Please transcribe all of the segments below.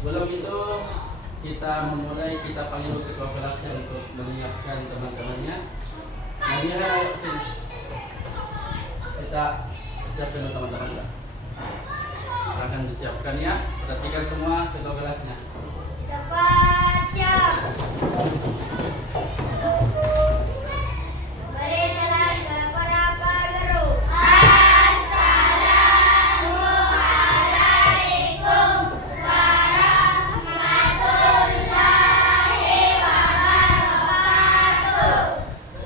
Sebelum itu kita memulai, kita panggil ketua kelasnya untuk menyiapkan teman-temannya. Nadia, sini. Kita siapkan teman-teman. Akan disiapkan ya. Perhatikan semua ketua kelasnya. Kita baca.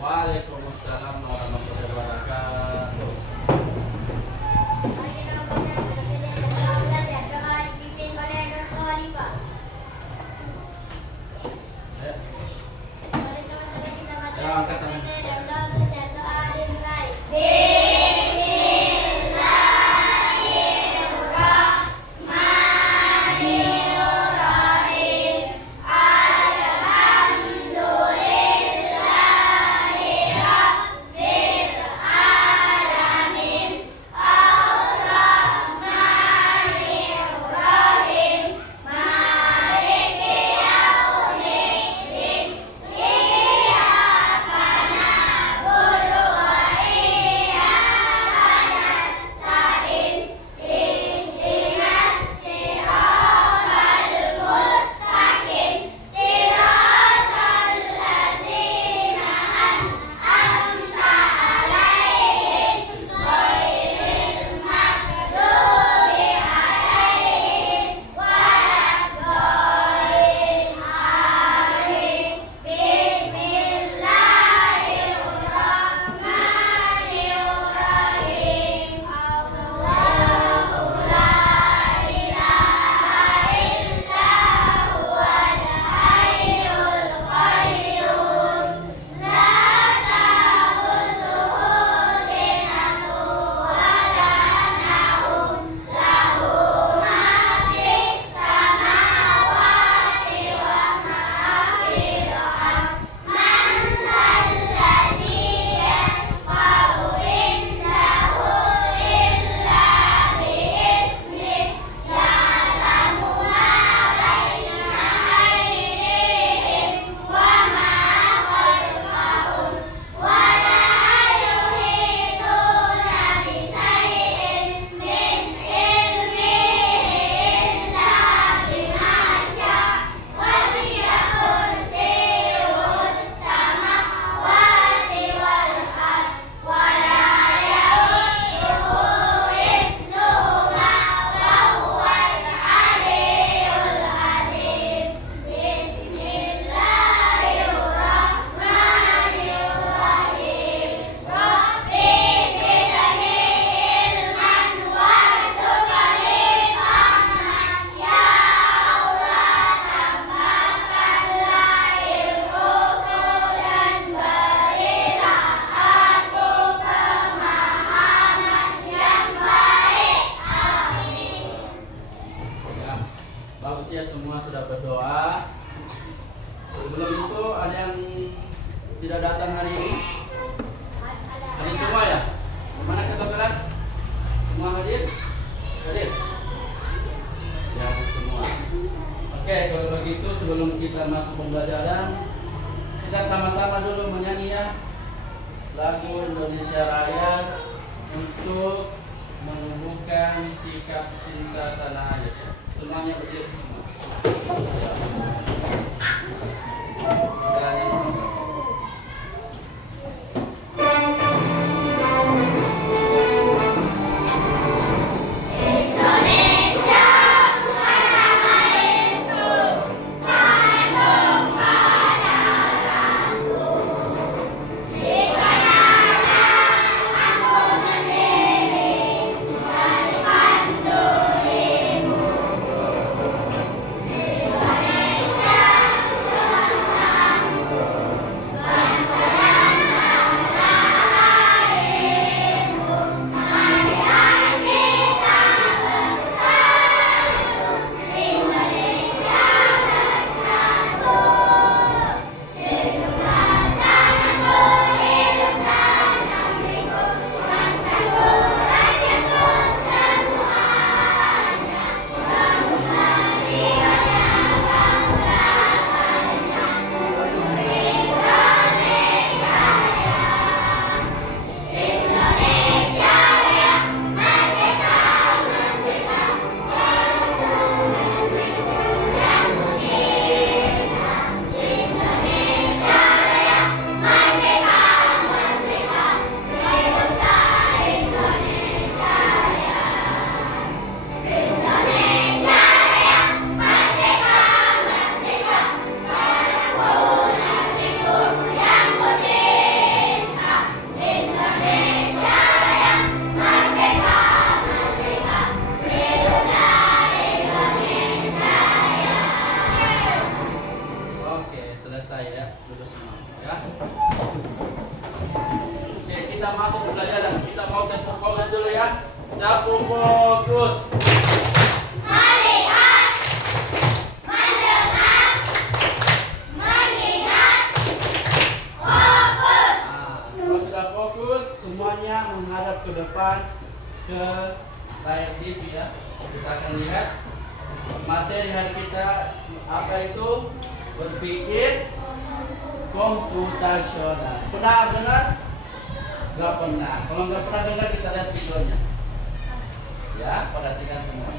Waalaikumsalam warahmatullahi wabarakatuh. Ayo, angkat tangan. Bagus ya, semua sudah berdoa. Sebelum itu ada yang tidak datang hari ini? Hadir semua ya? Mana ketua kelas? Semua hadir? Hadir? Ya, semua. Oke, kalau begitu sebelum kita masuk pembelajaran, kita sama-sama dulu menyanyi ya lagu Indonesia Raya untuk menumbuhkan sikap cinta tanah air ya. Semuanya berdiri semua. Dan ke layar TV ya. Kita akan lihat materi hari kita apa itu berpikir komputasional. Pernah dengar? Gak pernah. Kalau nggak pernah dengar kita lihat videonya. Ya, perhatikan semua.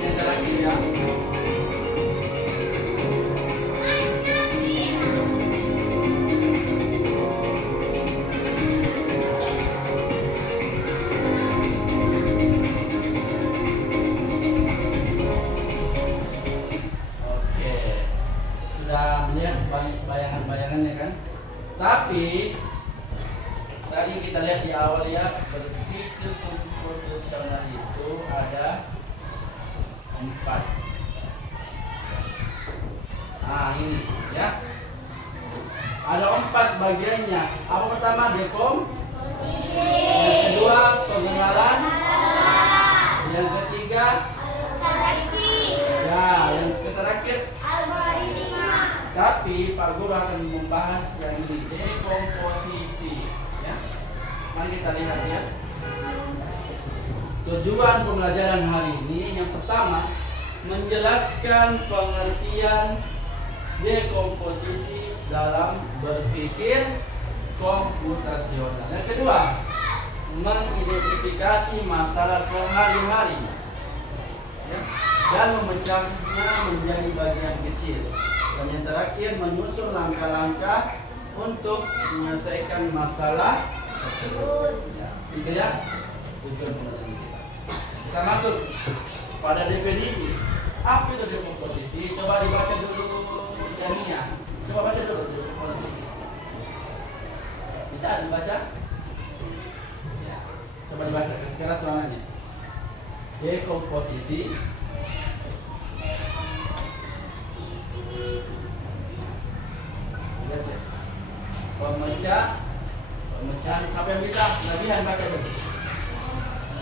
Yang terakhir ya. Oke, sudah melihat bayangan-bayangannya kan? Tapi tadi kita lihat di awal ya, berpikir komputasional itu ada 4. Nah ini ya, ada 4 bagiannya. Apa pertama? Dekomposisi. Yang kedua pengenalan. Yang ketiga ya, yang terakhir algoritma. tapi Pak Guru akan membahas yang ini, dekomposisi ya. Mari kita lihat ya. Tujuan pembelajaran hari ini yang pertama menjelaskan pengertian dekomposisi dalam berpikir komputasional. Yang kedua, mengidentifikasi masalah sehari-hari ya, dan memecahnya menjadi bagian kecil. Dan yang terakhir, menyusun langkah-langkah untuk menyelesaikan masalah tersebut. Ya, gitu ya tujuan pembelajaran kita. Kita masuk pada definisi. Apa itu dekomposisi? Coba dibaca dulu Dania. Coba baca dulu dekomposisi. Bisa dibaca? Ya. Coba dibaca keras suaranya. Dekomposisi lihat ya. Pemecahan siapa yang bisa? Lebihan baca dulu.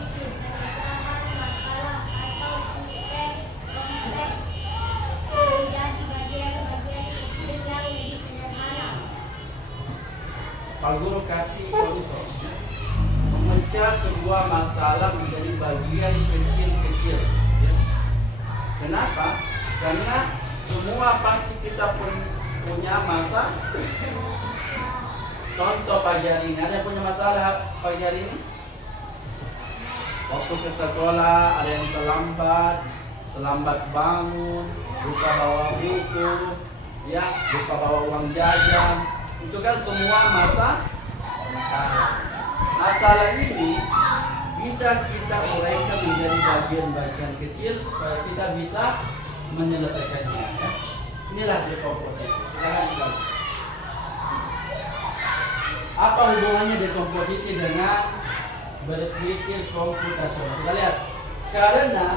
Pemecahan masalah atau sistem Pak Guru kasih contoh. Memecah sebuah masalah menjadi bagian kecil-kecil. Ya. Kenapa? Karena semua pasti kita pun punya masa. Contoh pagi hari ini, ada yang punya masalah pagi hari ini? Waktu ke sekolah ada yang terlambat bangun, lupa bawa buku, ya, lupa bawa uang jajan. Itu kan semua masalah. Masalah ini bisa kita uraikan menjadi bagian-bagian kecil supaya kita bisa menyelesaikannya. Ya. Inilah dekomposisi. Kita lanjutkan. Apa hubungannya dekomposisi dengan berpikir komputasional? Kita lihat. Karena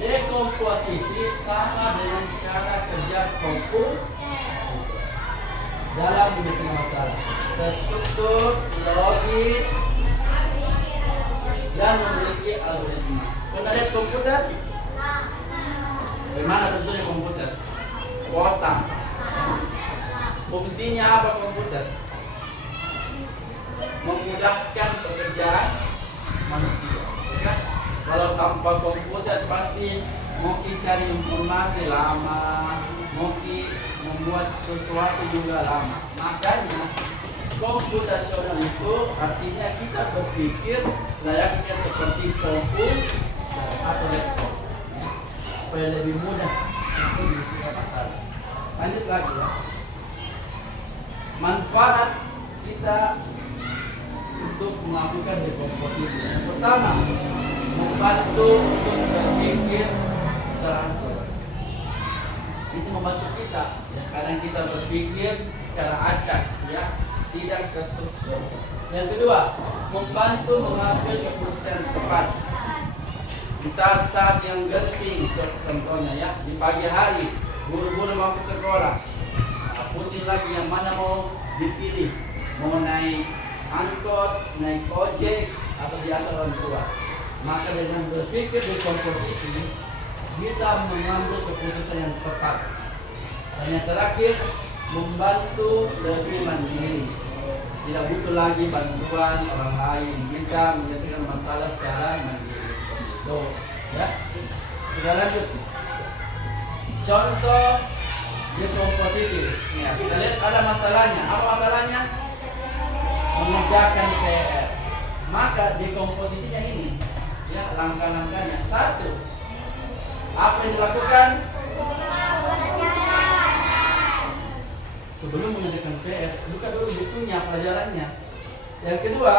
dekomposisi sama dengan cara kerja komputer dalam menyelesaikan masalah. Terstruktur, logis, dan memiliki algoritma. Pernah lihat komputer? Bagaimana tentunya komputer? Otak. Fungsinya apa komputer? Memudahkan pekerjaan manusia. Ya? Kalau tanpa komputer pasti mungkin cari informasi lama, mungkin membuat sesuatu juga lama. Makanya komputasional itu artinya kita berpikir layaknya seperti komputer atau laptop supaya lebih mudah untuk menyelesaikan masalah. Lanjut lagi ya. Manfaat kita untuk melakukan dekomposisi. Pertama, membantu untuk berpikir teratur. Itu membantu kita. Ya, kadang kita berpikir secara acak, ya, tidak terstruktur. Yang kedua, membantu mengambil keputusan tepat di saat-saat yang genting. Contohnya ya, di pagi hari, buru-buru mau ke sekolah, pusing lagi yang mana mau dipilih, mau naik angkot, naik ojek, atau diantar orang tua. Maka dengan berpikir dekomposisi bisa mengambil keputusan yang tepat. Dan yang terakhir, membantu lebih mandiri. Tidak butuh lagi bantuan orang lain, bisa menyelesaikan masalah secara mandiri. Tuh, ya. Kita lanjut. Contoh dekomposisi. Ya, kita lihat ada masalahnya. Apa masalahnya? Mengerjakan PR. Maka dekomposisinya ini, ya, langkah-langkahnya. Satu, apa yang dilakukan? Sebelum mengerjakan PR, buka dulu bukunya, pelajarannya. Yang kedua,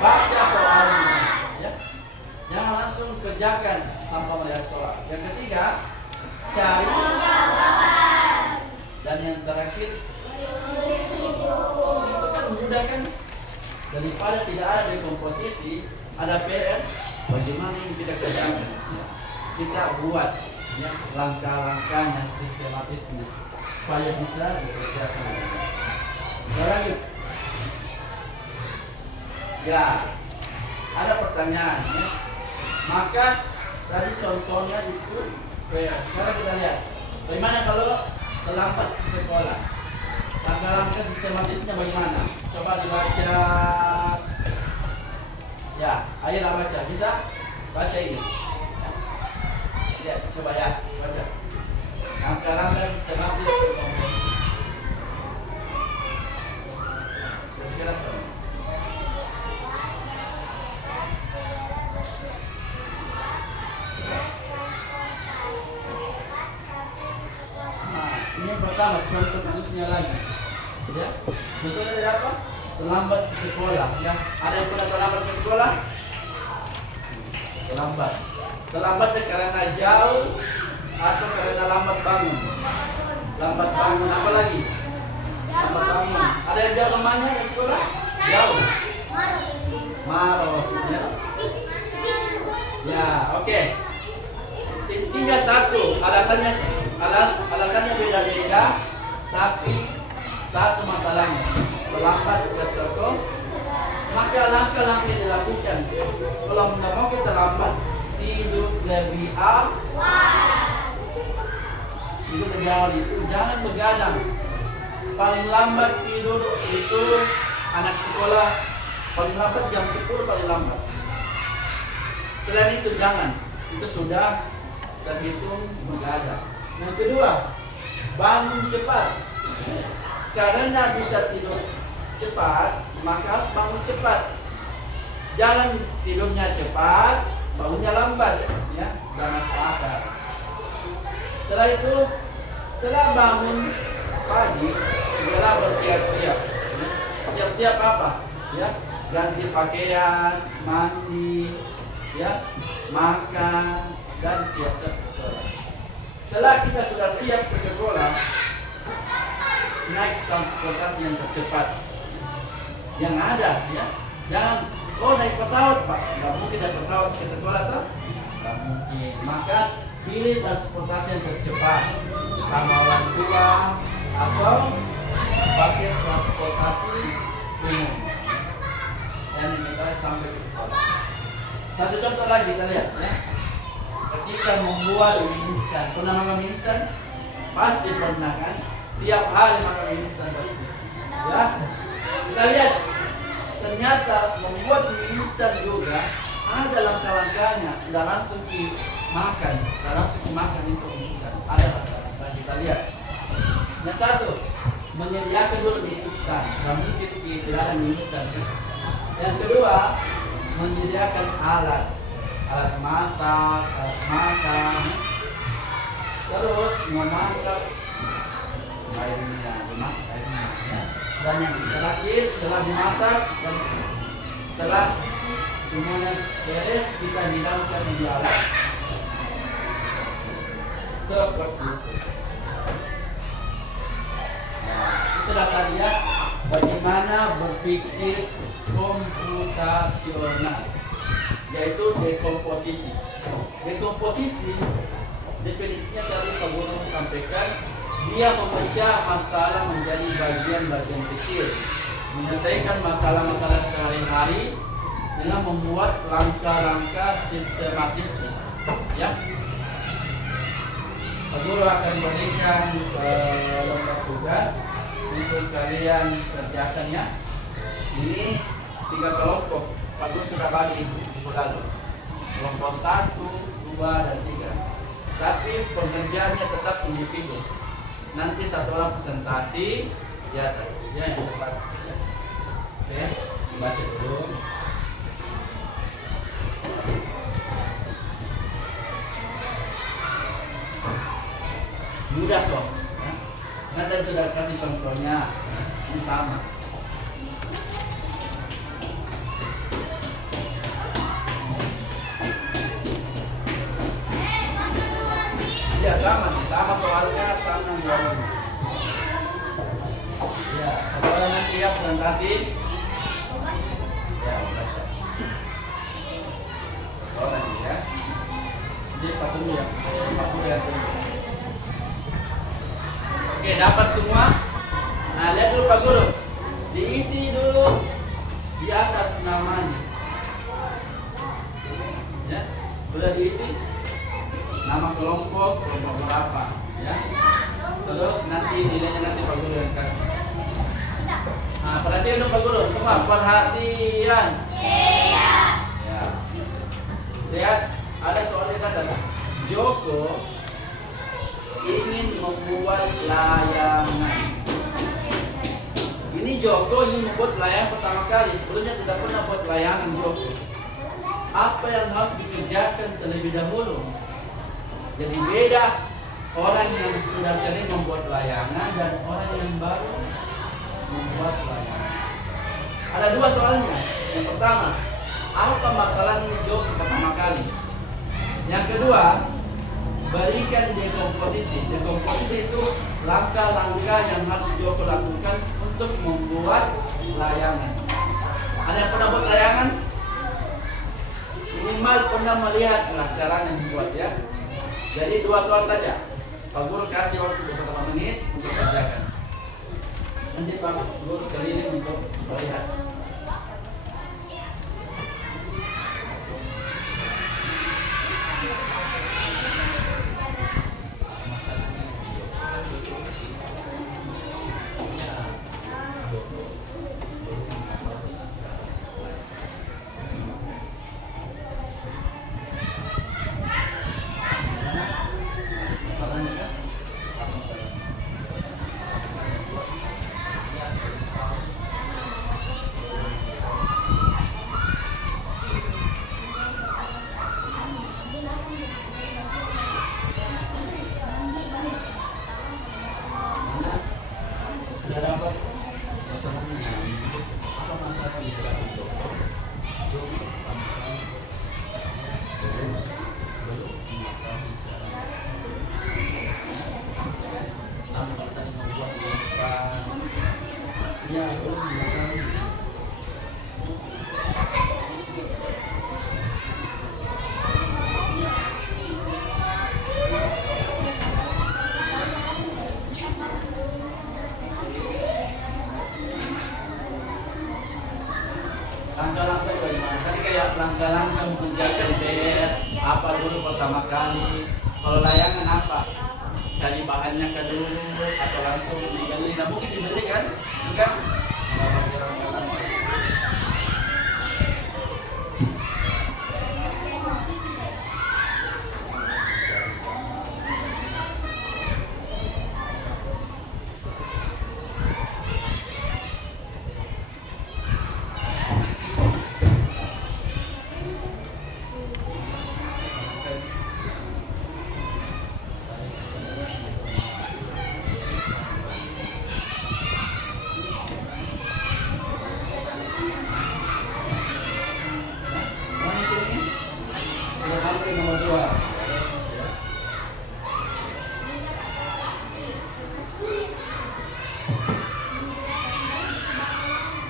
baca soalnya, ya. Jangan langsung kerjakan tanpa melihat soal. Yang ketiga, cari. Dan yang terakhir, itu kan mudah kan? Daripada tidak ada dekomposisi, ada PR, bagaimana yang kita kerjakan? Kita buat, ya, langkah-langkahnya, sistematisnya, supaya bisa dikerjakan. Kita lanjut. Ya, ada pertanyaan, ya. Maka tadi contohnya itu PR. Sekarang kita lihat, bagaimana kalau terlambat ke sekolah? Langkah-langkah sistematisnya bagaimana? Coba dibaca. Ya, ayolah baca. Bisa? Baca ini. Ya, coba ya, baca. Langkah-langkah sistematis dekomposisi. Kira-kira sama. Nah, ini yang pertama, contoh kasusnya lagi. Ya, contohnya dari apa? Terlambat ke sekolah. Ya, ada yang pernah terlambat ke sekolah? Terlambat. Terlambatnya karena jauh atau karena lambat bangun? Lambat bangun, apa lagi? Lambat bangun. Ada yang jauh rumahnya ke sekolah? Jauh. Maros. Ya, ya, oke. Intinya satu, alasannya beda-beda, tapi satu masalahnya. Terlambat ke sekolah, maka langkah-langkah yang dilakukan. Kalau nggak mau kita lambat, tidur lebih awal. Tidur lebih awal itu jangan begadang. paling lambat tidur itu anak sekolah paling lambat jam 10 paling lambat. Selain itu jangan, itu sudah terhitung begadang. Yang kedua, bangun cepat. Karena bisa tidur cepat, maka harus bangun cepat. Jangan tidurnya cepat, bangunnya lambat, ya, dan masuk akal. Setelah itu, setelah bangun pagi, segera bersiap-siap. Siap-siap apa? Ya, ganti pakaian, mandi, ya, makan, dan siap-siap ke sekolah. Setelah kita sudah siap ke sekolah, naik transportasi yang tercepat yang ada, ya. Jangan naik pesawat, Pak. Nggak mungkin naik pesawat ke sekolah tuh. Nggak mungkin. Maka pilih transportasi yang tercepat sama orang tua atau pakai transportasi umum yang kita sampai ke sekolah. Satu contoh lagi kita lihat, ya. Ketika membuat mie instan, pernah makan mie instan? Pasti pernah kan? Tiap hari makan mie instan pasti. Ya, kita lihat ternyata membuat mie instan juga ada langkah-langkahnya. Tidak langsung dimakan, tidak langsung dimakan itu mie instan. Ada langkah-langkah, kita lihat. Yang satu, menyediakan dulu mie instan. Tidak mungkin tidak ada mie instan kan? Yang kedua, menyediakan alat masak, alat makan. Terus memasak airnya, ya. Dan yang terakhir setelah dimasak dan setelah semuanya beres, kita hidangkan di alat seperti itu. Nah, itu data dia bagaimana berpikir komputasional, yaitu dekomposisi. Dekomposisi definisinya tadi Pak Guru sampaikan, dia memecah masalah menjadi bagian-bagian kecil, menyelesaikan masalah-masalah sehari-hari dengan membuat langkah-langkah sistematis, ya. Pak Guru akan berikan lembar tugas untuk kalian kerjakan, ya. Ini 3 kelompok. Pak Guru sudah bagi lalu kelompok 1, 2, dan 3. Tapi pengerjaannya tetap individu. Nanti satu orang presentasi di atas, ya, yang cepat. Oke, baca dulu. Mudah kok. Nanti sudah kasih contohnya. Ini sama. Ya sama soalnya, sama jawabannya. Ya, satu orang nanti ya presentasi. Ya, baca. Oh nanti ya. Jadi Pak Tunggu ya, Pak Guru ya. Oke, dapat semua. Nah, lihat dulu Pak Guru. Diisi dulu di atas namanya. Ya, sudah diisi. Nama kelompok berapa, ya. Terus nanti nilainya nanti Pak Guru yang kasih. Nah, perhatian dulu Pak Guru, semua perhatian. Ya. Lihat, ada soal yang ada. Joko ingin membuat layangan. Ini Joko ingin membuat layangan pertama kali. Sebelumnya tidak pernah buat layangan Joko. Apa yang harus dikerjakan terlebih dahulu? Jadi beda orang yang sudah sering membuat layangan dan orang yang baru membuat layangan. Ada 2 soalnya. Yang pertama, apa masalahnya Joko pertama kali? Yang kedua, berikan dekomposisi. Dekomposisi itu langkah-langkah yang harus Joko lakukan untuk membuat layangan. Ada yang pernah buat layangan? Minimal pernah melihat caranya membuat, ya. Jadi 2 soal saja. Pak Guru kasih waktu beberapa menit untuk kerjakan. Nanti Pak Guru keliling untuk melihat. di belakang toko. Joko pertama kali belum mengetahui cara. Sama kalau tadi membuat instan, ya belum mengetahui. Langkah-langkah bagaimana? Tadi kayak langkah-langkah mengerjakan PR apa dulu pertama kali. Kalau layangan apa? Cari bahannya ke dulu atau langsung dibeli? Nah mungkin dibeli kan? Bukan? Kalau pakai langkah-langkah. Mana sini? Sudah sampai nomor 2.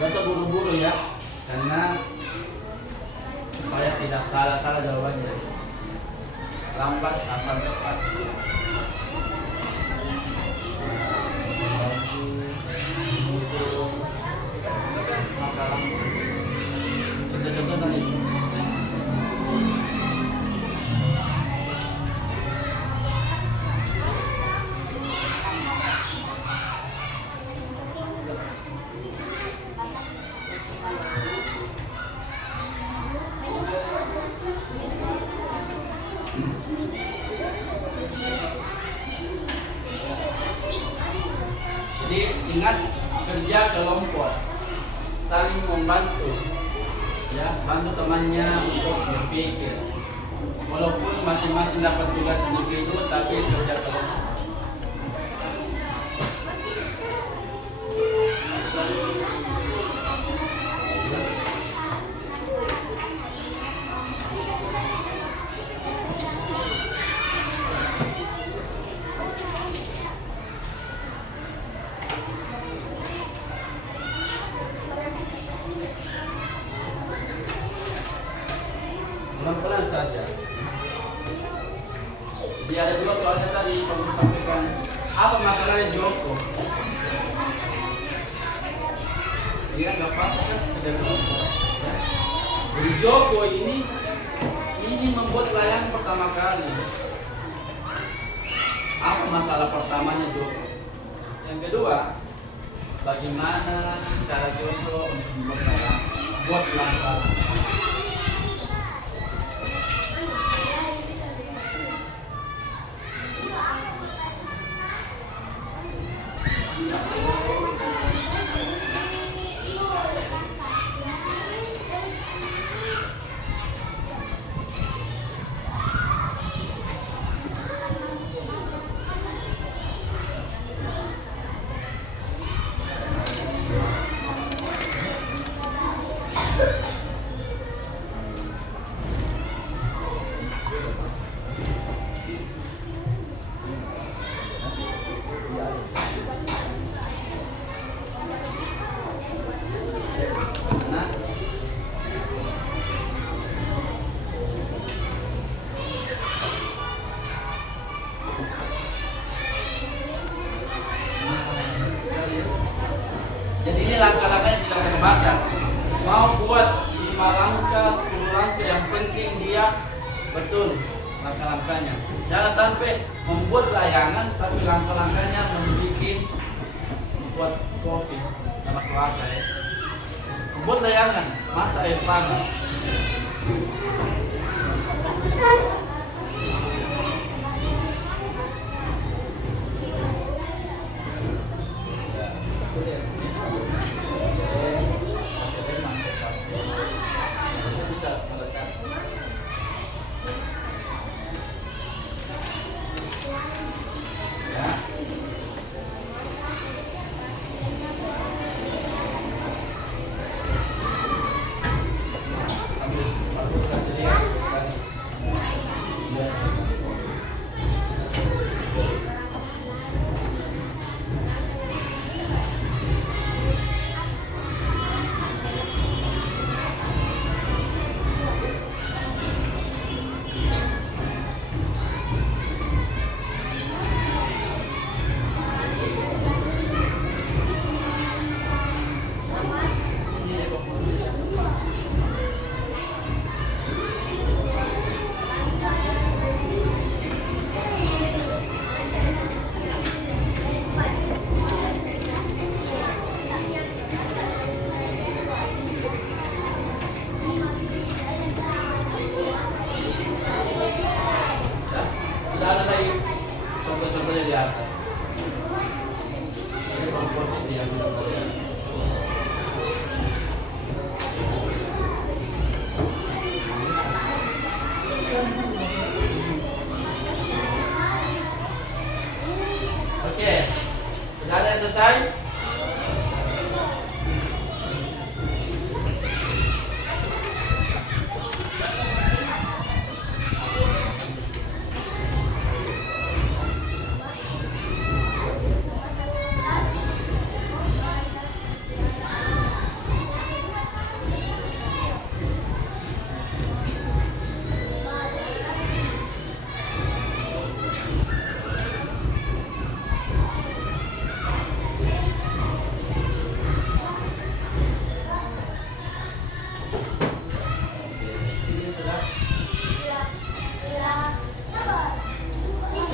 Gak usah buru-buru ya, karena supaya tidak salah-salah jawabannya. Lambat asal tepat. Contoh-contoh tadi. Jadi ingat, kerja kelompok, saling membantu, ya, bantu temannya untuk berpikir. Walaupun masing-masing dapat tugas individu, tapi kerja kelompok. Pelan-pelan saja. Jadi ada 2 soalnya tadi kamu sampaikan. Apa masalahnya Joko? Dia nggak apa-apa kan kerja kelompok. Ya. Jadi Joko ini membuat layangan pertama kali. Apa masalah pertamanya Joko? Yang kedua, bagaimana cara Joko untuk membuat layangan? Buat langkah. Jadi ini langkah-langkahnya tidak terbatas. Mau buat 5 langkah, 10 langkah, yang penting dia betul langkah-langkahnya. Jangan sampai membuat layangan tapi langkah-langkahnya membuat kopi. Tidak masuk akal ya. Membuat layangan, masak air panas. komposisi yang benar. Oke, sudah ada yang selesai?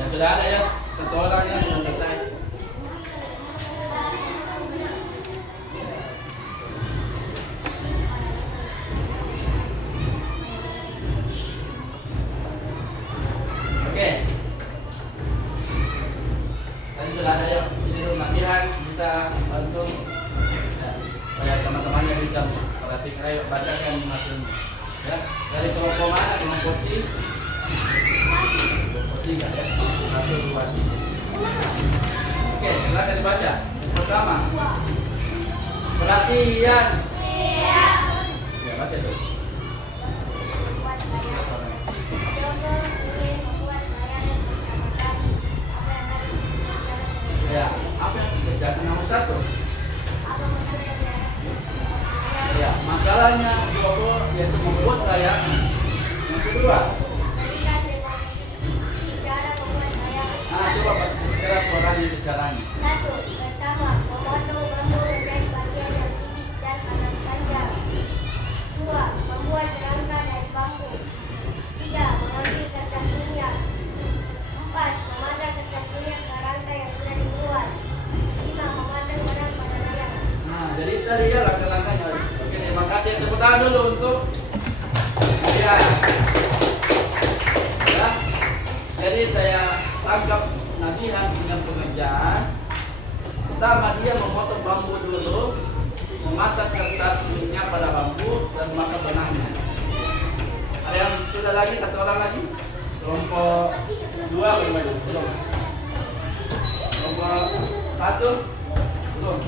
Sudah ada ya, satu orang ya sudah selesai. Oke. Tadi sudah ada yang sini latihan bisa bantu ya, supaya teman-temannya bisa perhatikan. Ayo bacakan masing ya. Dari kelompok mana? Kelompok tiga ya. 1, 2, 3. Oke, silakan dibaca. Pertama, perhatian. Ya, baca dulu. Ya, apa yang harus dikerjakan? Nomor 1. Ya, masalahnya Joko yaitu membuat layangan. Yang kedua, coba segera suaranya bicaranya. 1. Pertama, memotong bambu menjadi bagian yang tipis dan agak panjang. 2. Membuat kerangka dari bambu. 3. Mengambil kertas minyak. 4. Memasang kertas minyak ke rangka yang sudah dibuat. 5. Memasang benang pada layangan. Nah, jadi itu tadi ya langkah-langkahnya. Oke, terima kasih. Tepuk tangan dulu untuk ya. Ya. Jadi saya tangkap Nabihan dengan pengerjaan. Pertama, dia memotong bambu dulu, memasak kertas minyak pada bambu dan memasak benangnya. Ada yang sudah lagi? Satu orang lagi? Kelompok 2 belum? Kelompok 1 belum?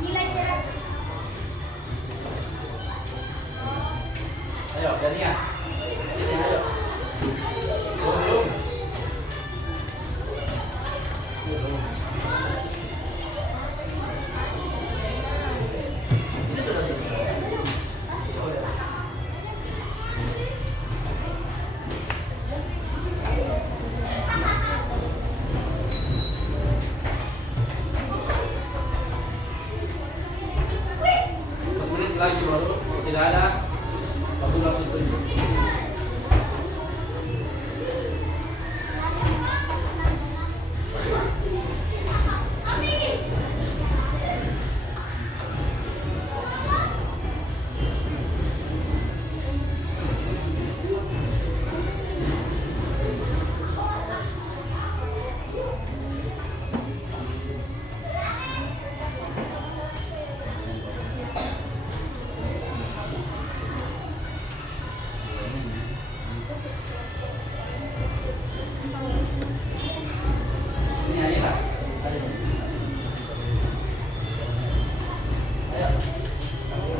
Nilai 100. Ayo, Dania. Sini, ayo. Belum. Ini sudah selesai. Menit lagi baru tidak ada baru langsung tunjuk. Ini Aira. Ayo. Ayo.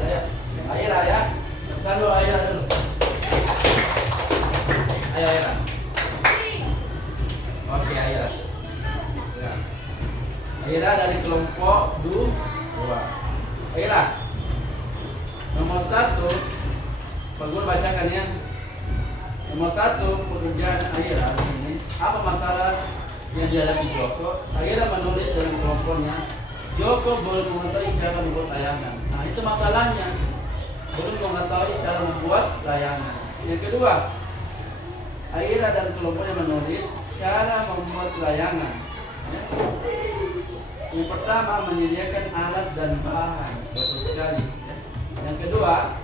Ayo. Aira ya. Tekan dulu Aira dulu. Ayo Aira. Oke Aira. Ya. Aira dari kelompok 2. Aira. Nomor 1. Pak Guru bacakan ya. Nomor 1 pekerjaan Aira ini. Apa masalah yang dihadapi Joko? Aira menulis dalam kelompoknya, Joko belum mengetahui cara membuat layangan. Nah itu masalahnya, belum mengetahui cara membuat layangan. Yang kedua, Aira dan kelompoknya menulis cara membuat layangan. Ya. Yang pertama, menyediakan alat dan bahan. Betul sekali. Ya. Yang kedua,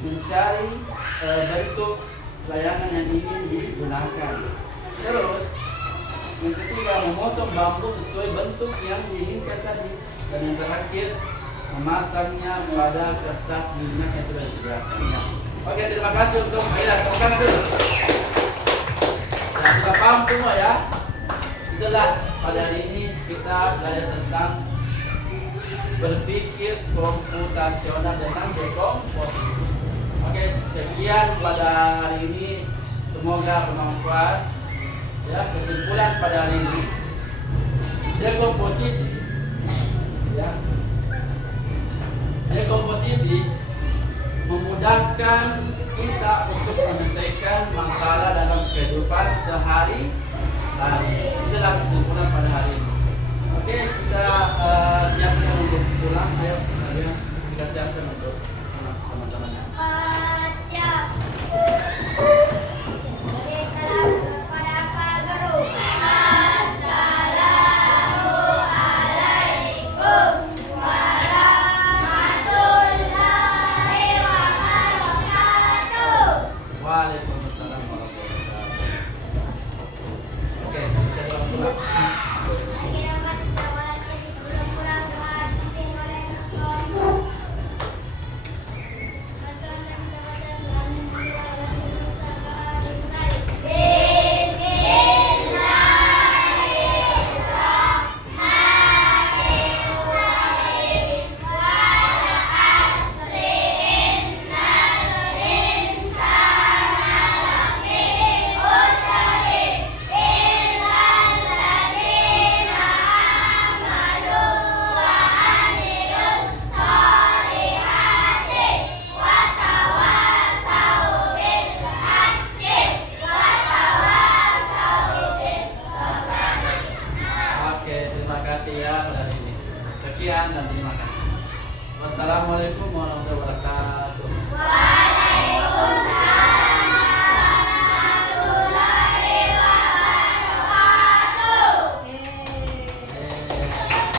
mencari bentuk layangan yang ingin digunakan. Terus, yang ketiga, memotong bambu sesuai bentuk yang diinginkan tadi. Dan yang terakhir, memasangnya pada kertas minyak yang sudah disediakan. Ya. Oke, terima kasih untuk Aira. Tepuk tangan dulu. Ya, sudah paham semua ya. Itulah pada hari ini kita belajar tentang berpikir komputasional dengan dekomposisi. Oke, sekian pada hari ini. Semoga bermanfaat. Ya, kesimpulan pada hari ini, dekomposisi. Ya, dekomposisi memudahkan kita untuk menyelesaikan masalah dalam kehidupan sehari-hari. Itulah kesimpulan pada hari ini. Oke, kita siapkan untuk pulang. Ayo, kalian kita siapkan untuk teman-teman. Siap. Beri salam kepada Pak Guru. Assalamualaikum warahmatullahi wabarakatuh. Waalaikumsalam warahmatullahi wabarakatuh. Oke, kita pulang. Terima kasih ya pada hari ini. Sekian dan terima kasih. Wassalamualaikum warahmatullahi wabarakatuh.